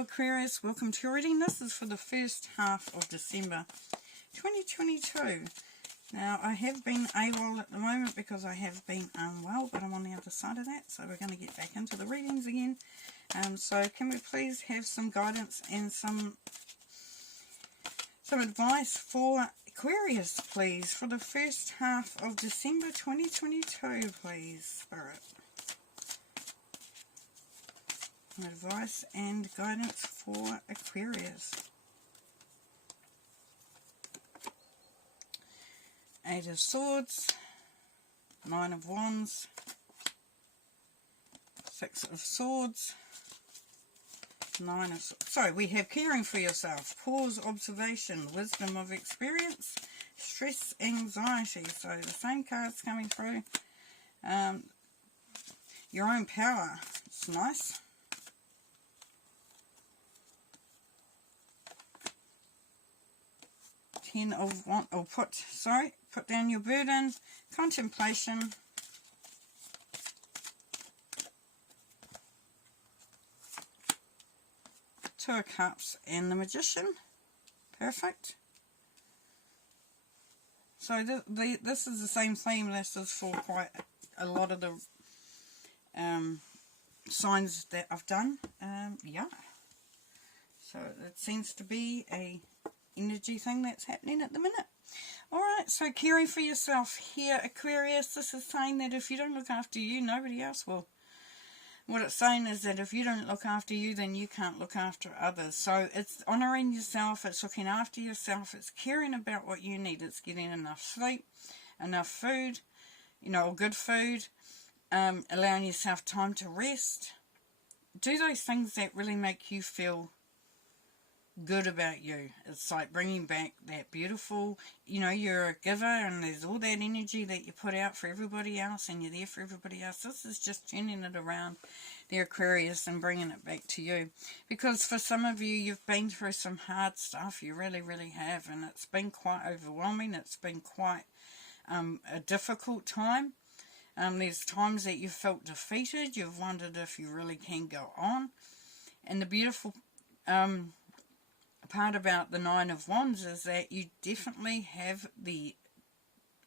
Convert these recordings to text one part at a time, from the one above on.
Hello Aquarius, welcome to your reading. This is for the first half of December 2022. Now I have been AWOL at the moment because I have been unwell, but I'm on the other side of that, so we're going to get back into the readings again. So can we please have some guidance and some advice for Aquarius, please, for the first half of December 2022, please, Spirit. Advice and guidance for Aquarius. Eight of Swords, Nine of Wands, Six of Swords, Nine of Swords. So we have caring for yourself, pause, observation, wisdom of experience, stress, anxiety. So the same cards coming through. Your own power. It's nice. Ten of Wands, or put down your burden, contemplation, Two of Cups, and the Magician. Perfect. So this is the same theme. This is for quite a lot of the signs that I've done. Yeah. So it seems to be a energy thing that's happening at the minute. Alright, so caring for yourself here, Aquarius. This is saying that if you don't look after you, nobody else will. What it's saying is that if you don't look after you, then you can't look after others. So it's honouring yourself, it's looking after yourself, it's caring about what you need. It's getting enough sleep, enough food, or good food, allowing yourself time to rest. Do those things that really make you feel good about you. It's like bringing back that beautiful, you're a giver and there's all that energy that you put out for everybody else and you're there for everybody else. This is just turning it around, the Aquarius, and bringing it back to you. Because for some of you, you've been through some hard stuff. You really, really have. And it's been quite overwhelming. It's been quite a difficult time. There's times that you've felt defeated. You've wondered if you really can go on. And the beautiful part about the Nine of Wands is that you definitely have the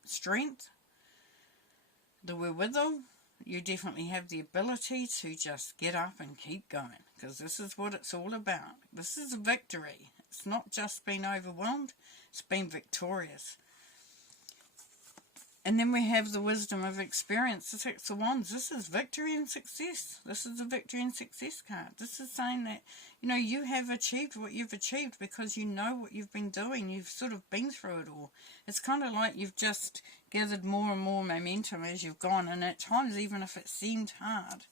strength, the wherewithal, you definitely have the ability to just get up and keep going, because this is what it's all about. This is a victory. It's not just been overwhelmed, it's been victorious. And then we have the wisdom of experience, the Six of Wands. This is victory and success. This is a victory and success card. This is saying that, you have achieved what you've achieved because you know what you've been doing. You've sort of been through it all. It's kind of like you've just gathered more and more momentum as you've gone. And at times, even if it seemed hard,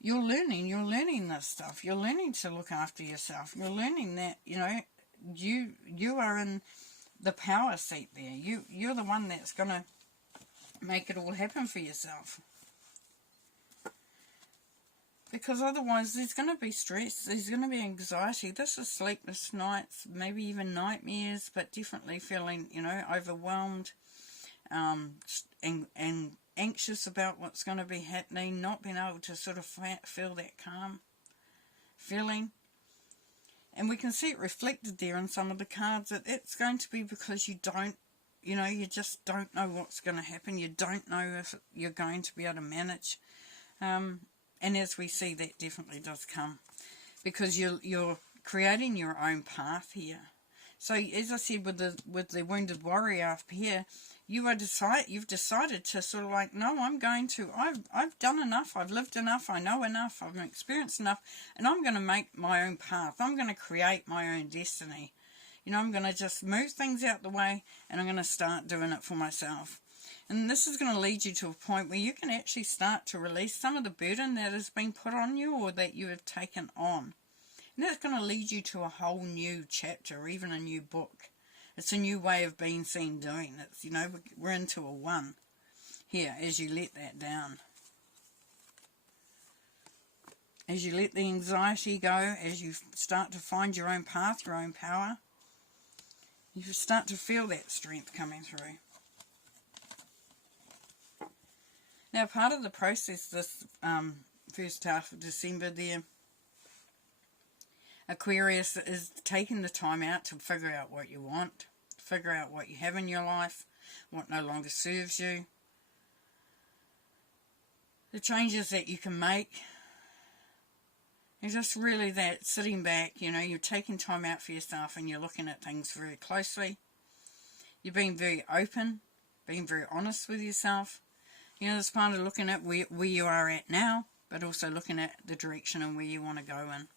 you're learning this stuff. You're learning to look after yourself. You're learning that, you are in the power seat there. You're the one that's going to make it all happen for yourself. Because otherwise there's going to be stress, there's going to be anxiety. This is sleepless nights, maybe even nightmares, but definitely feeling, overwhelmed and anxious about what's going to be happening, not being able to sort of feel that calm feeling. And we can see it reflected there in some of the cards, that it's going to be because you don't, you just don't know what's going to happen. You don't know if you're going to be able to manage. And as we see, that definitely does come. Because you're creating your own path here. So as I said with the Wounded Warrior up here, you've decided to sort of like, no, I've done enough, I've lived enough, I know enough, I've experienced enough, and I'm going to make my own path. I'm going to create my own destiny. I'm going to just move things out the way, and I'm going to start doing it for myself. And this is going to lead you to a point where you can actually start to release some of the burden that has been put on you or that you have taken on. And that's going to lead you to a whole new chapter, or even a new book. It's a new way of being, seen, doing. It's, we're into a one here as you let that down. As you let the anxiety go, as you start to find your own path, your own power, you start to feel that strength coming through. Now, part of the process this first half of December there Aquarius is taking the time out to figure out what you want, figure out what you have in your life, what no longer serves you, the changes that you can make. And just really that sitting back, you know, you're taking time out for yourself and you're looking at things very closely. You're being very open, being very honest with yourself. You know, it's part of looking at where you are at now, but also looking at the direction and where you want to go in.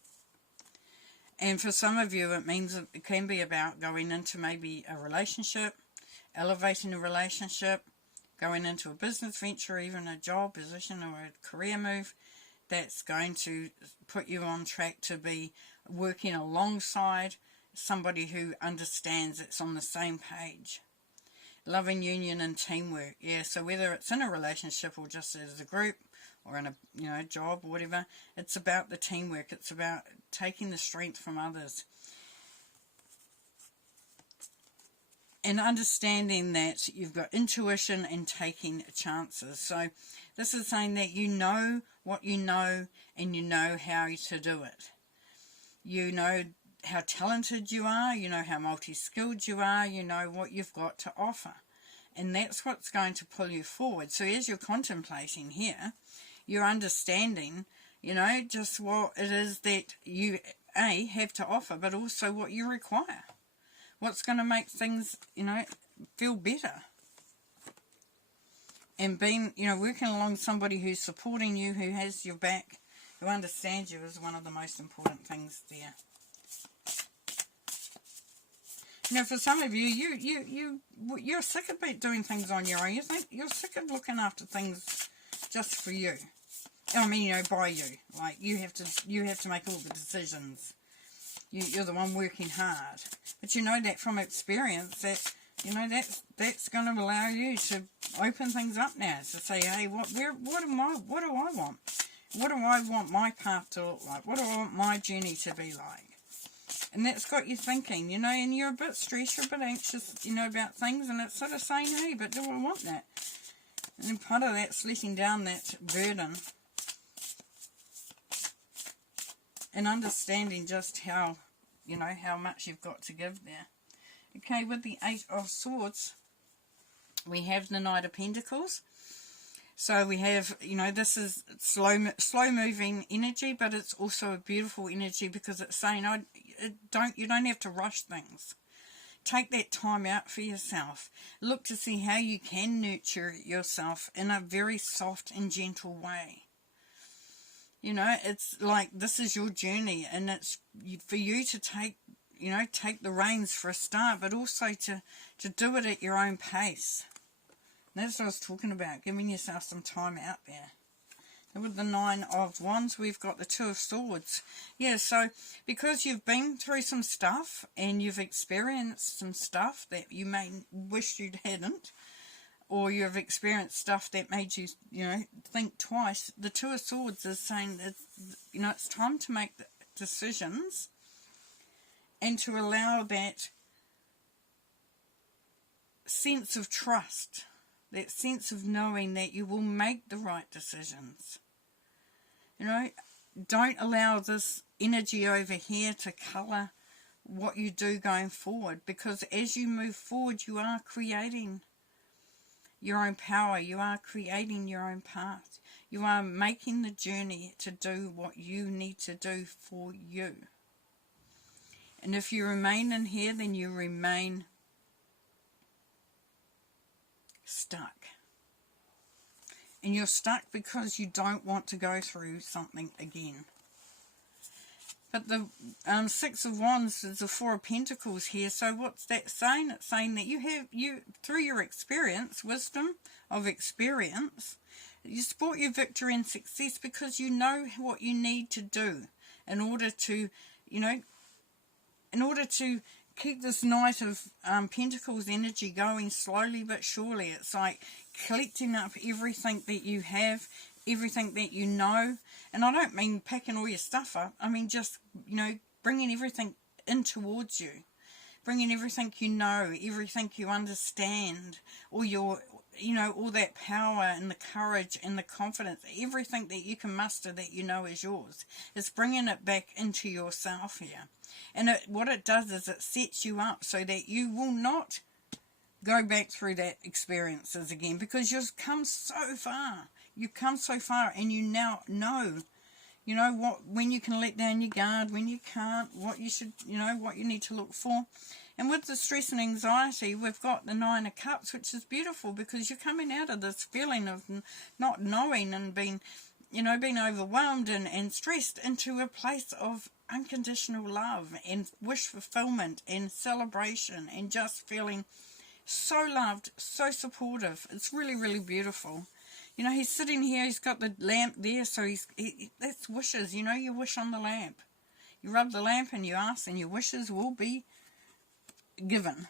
And for some of you, it means it can be about going into maybe a relationship, elevating a relationship, going into a business venture, even a job position or a career move that's going to put you on track to be working alongside somebody who understands, it's on the same page. Love and union and teamwork. Yeah, so whether it's in a relationship or just as a group or in a, you know, job or whatever, it's about the teamwork. It's about taking the strength from others. And understanding that you've got intuition and taking chances. So this is saying that you know what you know and you know how to do it. You know how talented you are, you know how multi-skilled you are, you know what you've got to offer. And that's what's going to pull you forward. So as you're contemplating here, you're understanding, you know, just what it is that you, have to offer, but also what you require. What's going to make things, you know, feel better. And being, you know, working along somebody who's supporting you, who has your back, who understands you is one of the most important things there. You know, for some of you, you're sick of doing things on your own. You think you're sick of looking after things just for you. I mean, you know, by you. Like you have to make all the decisions. You're the one working hard. But you know that from experience that, you know, that's going to allow you to open things up now. To say, hey, what do I want? What do I want my path to look like? What do I want my journey to be like? And that's got you thinking, you know, and you're a bit stressed, you're a bit anxious, you know, about things, and it's sort of saying, hey, but do I want that? And part of that's letting down that burden and understanding just how, you know, how much you've got to give there. Okay, with the Eight of Swords, we have the Knight of Pentacles. So we have, you know, this is slow moving energy, but it's also a beautiful energy because it's saying, you don't have to rush things. Take that time out for yourself. Look to see how you can nurture yourself in a very soft and gentle way. You know, it's like this is your journey, and it's for you to take, you know, take the reins for a start, but also to do it at your own pace. That's what I was talking about, giving yourself some time out there. And with the Nine of Wands, we've got the Two of Swords. Yeah, so because you've been through some stuff and you've experienced some stuff that you may wish you hadn't, or you've experienced stuff that made you, you know, think twice, the Two of Swords is saying that, you know, it's time to make decisions and to allow that sense of trust, that sense of knowing that you will make the right decisions. You know, don't allow this energy over here to colour what you do going forward, because as you move forward, you are creating your own power. You are creating your own path. You are making the journey to do what you need to do for you. And if you remain in here, then you remain stuck. And you're stuck because you don't want to go through something again. But the Six of Wands is the Four of Pentacles here. So what's that saying? It's saying that you through your experience, wisdom of experience, you support your victory and success because you know what you need to do in order to, you know, in order to keep this Knight of Pentacles energy going slowly but surely. It's like collecting up everything that you have, everything that you know. And I don't mean packing all your stuff up. I mean just, you know, bringing everything in towards you. Bringing everything you know, everything you understand, all your you know, all that power and the courage and the confidence, everything that you can muster that you know is yours. It's bringing it back into yourself here. And what it does is it sets you up so that you will not go back through that experiences again, because you've come so far. You've come so far, and you now know, you know, what, when you can let down your guard, when you can't, what you should, you know, what you need to look for. And with the stress and anxiety, we've got the 9 of Cups, which is beautiful, because you're coming out of this feeling of not knowing and being, you know, being overwhelmed and stressed into a place of unconditional love and wish fulfillment and celebration and just feeling so loved, so supportive. It's really, really beautiful. You know, he's sitting here, he's got the lamp there, so that's wishes, you know, you wish on the lamp. You rub the lamp and you ask, and your wishes will be given.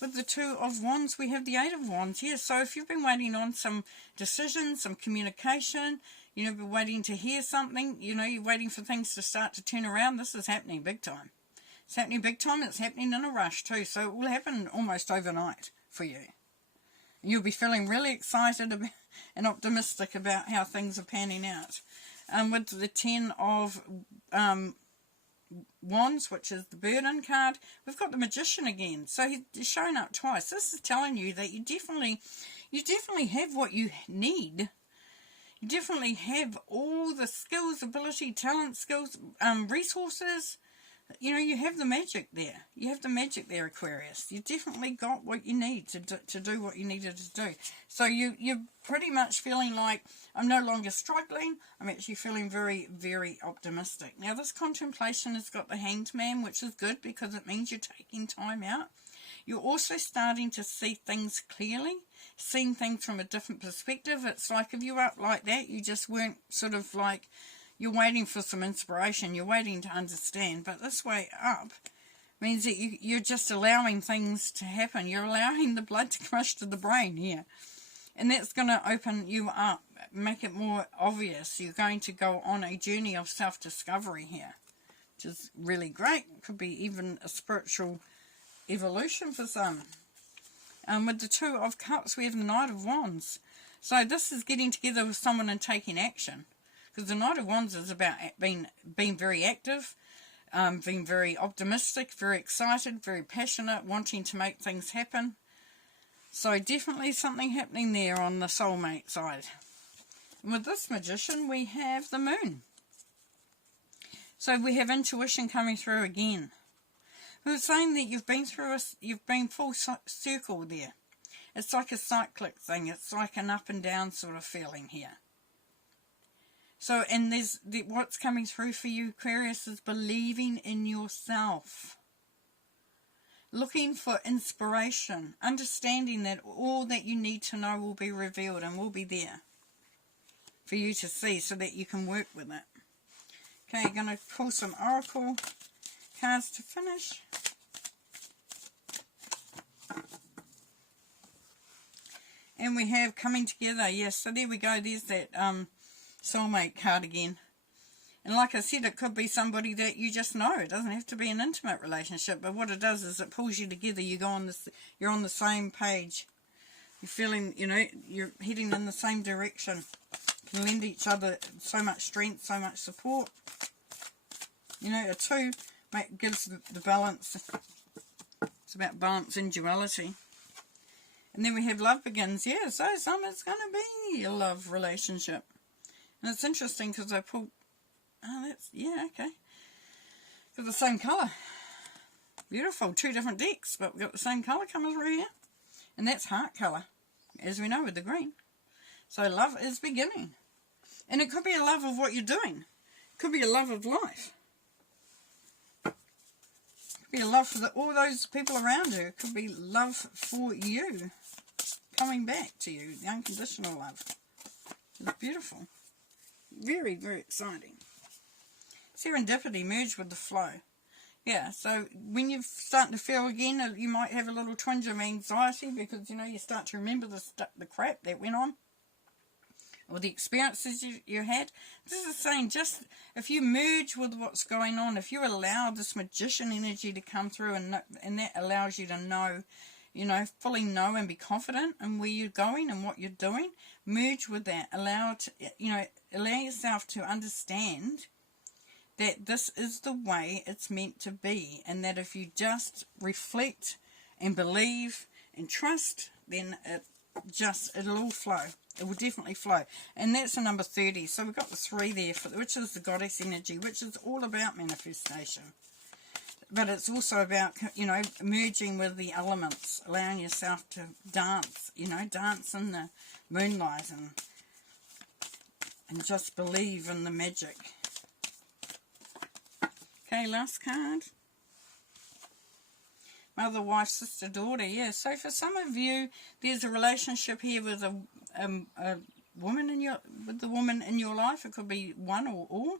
With the 2 of Wands, we have the 8 of Wands here. So if you've been waiting on some decisions, some communication, you know, been waiting to hear something, you know, you're waiting for things to start to turn around, this is happening big time. It's happening big time. It's happening in a rush too. So it will happen almost overnight for you. You'll be feeling really excited about, and optimistic about how things are panning out. With the 10 of Wands, which is the burden card, we've got the Magician again. So he's shown up twice. This is telling you that you definitely have what you need. You definitely have all the skills, ability, talent, skills, resources. You know, you have the magic there. You have the magic there, Aquarius. You definitely got what you need to do what you needed to do. So you're pretty much feeling like, I'm no longer struggling. I'm actually feeling very, very optimistic. Now, this contemplation has got the Hanged Man, which is good because it means you're taking time out. You're also starting to see things clearly, seeing things from a different perspective. It's like if you were up like that, you just weren't sort of like, you're waiting for some inspiration, you're waiting to understand, but this way up means that you're just allowing things to happen. You're allowing the blood to rush to the brain here. And that's going to open you up, make it more obvious. You're going to go on a journey of self-discovery here, which is really great. It could be even a spiritual evolution for some. With the 2 of Cups, we have the Knight of Wands. So this is getting together with someone and taking action. Because the Knight of Wands is about being very active, being very optimistic, very excited, very passionate, wanting to make things happen. So definitely something happening there on the soulmate side. And with this Magician, we have the Moon. So we have intuition coming through again. We're saying that you've been full circle there. It's like a cyclic thing. It's like an up and down sort of feeling here. So, and what's coming through for you, Aquarius, is believing in yourself. Looking for inspiration. Understanding that all that you need to know will be revealed and will be there for you to see so that you can work with it. Okay, going to pull some Oracle cards to finish. And we have coming together. Yes, so there we go. There's that soulmate card again. And like I said, it could be somebody that you just know. It doesn't have to be an intimate relationship, but what it does is it pulls you together. You go on this, you're on the same page. You're feeling, you know, you're heading in the same direction. You can lend each other so much strength, so much support. You know, a 2 gives the balance. It's about balance and duality. And then we have love begins. Yeah, so it's going to be a love relationship. And it's interesting because I pulled, oh, that's, yeah, okay. Got the same colour. Beautiful. 2 different decks, but we've got the same colour coming through here. And that's heart colour, as we know with the green. So love is beginning. And it could be a love of what you're doing. It could be a love of life. It could be a love for all those people around you. It could be love for you. Coming back to you. The unconditional love. It's beautiful. Very, very exciting. Serendipity, merge with the flow. Yeah, so when you're starting to feel again, you might have a little twinge of anxiety because, you know, you start to remember the crap that went on or the experiences you had. This is saying just if you merge with what's going on, if you allow this Magician energy to come through and that allows you to know, you know, fully know and be confident in where you're going and what you're doing. Merge with that. Allow yourself to understand that this is the way it's meant to be, and that if you just reflect and believe and trust, then it'll all flow. It will definitely flow. And that's the number 30. So we've got the 3 there, which is the goddess energy, which is all about manifestation. But it's also about, you know, merging with the elements, allowing yourself to dance, you know, dance in the moonlight and just believe in the magic. Okay, last card. Mother, wife, sister, daughter. Yeah, so for some of you, there's a relationship here with a woman with the woman in your life. It could be one or all.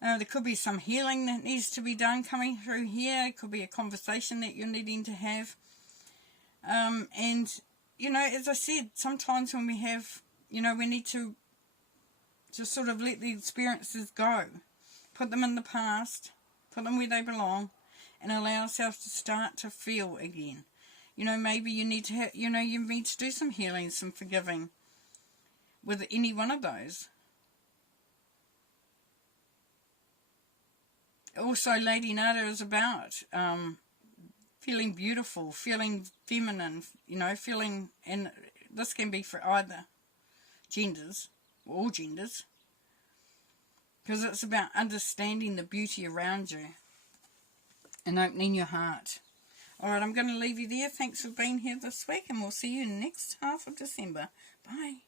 There could be some healing that needs to be done coming through here. It could be a conversation that you're needing to have. And, you know, as I said, sometimes when we have, you know, we need to just sort of let the experiences go. Put them in the past. Put them where they belong. And allow ourselves to start to feel again. You know, maybe you need to you need to do some healing, some forgiving with any one of those. Also, Lady Nada is about feeling beautiful, feeling feminine, you know, feeling, and this can be for either genders, all genders, because it's about understanding the beauty around you and opening your heart. Alright, I'm going to leave you there. Thanks for being here this week, and we'll see you next half of December. Bye.